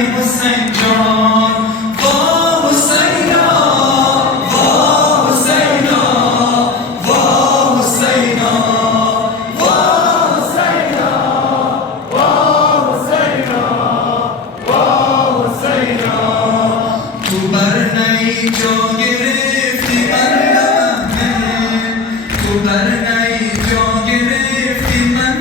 حسین جان وا حسینا وا حسینا وا حسینا وا حسینا وا حسینا وا حسینا تو بر نی جا گرفتی من تو بر نی جا گرفتی من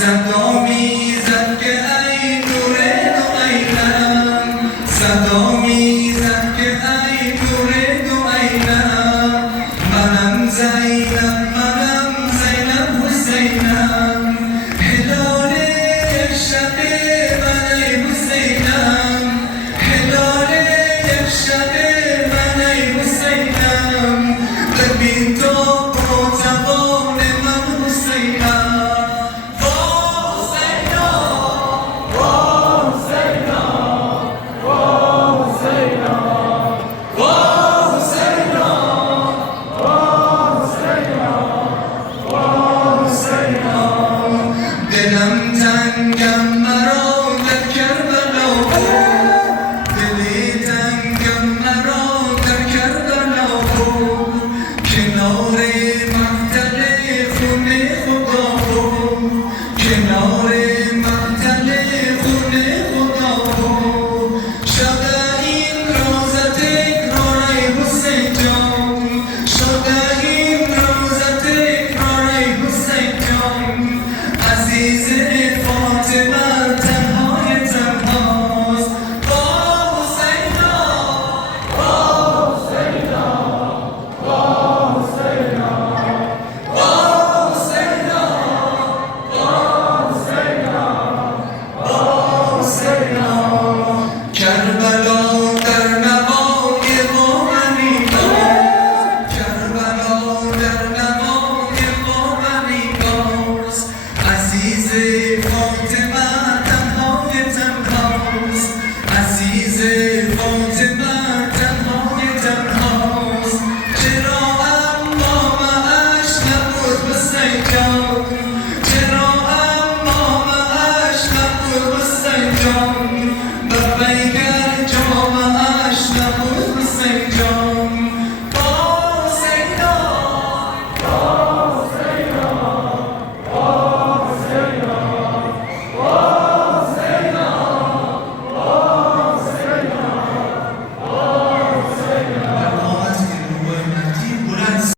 صدا میزد که ای نور دو عینم صدا میزد که ای نور دو عینم منم زینب حسینم هلال یک شب من ای حسینم هلال یک شب من ای حسینم ببین تو با زبان من حسینم دلم تنگم مرا در کربلا بود دلی تنگم مرا در کربلا بود کنار مقتل خون خدا بود کنار مقتل خون خدا بود شده این روز تکرار ای حسین جان شده این روز تکرار ای حسین جان عزیز فاطمه تنهای تنهاست با حسینا با حسینا با حسینا با حسینا با حسینا با حسینا کربلا در نوای ما غریباست کربلا در نوای ما غریباست عزیز فاطمه تنهای تنهاست عزیز فاطمه تنهای تنهاست چرا امامش نبود حسین جان چرا امامش نبود حسین جان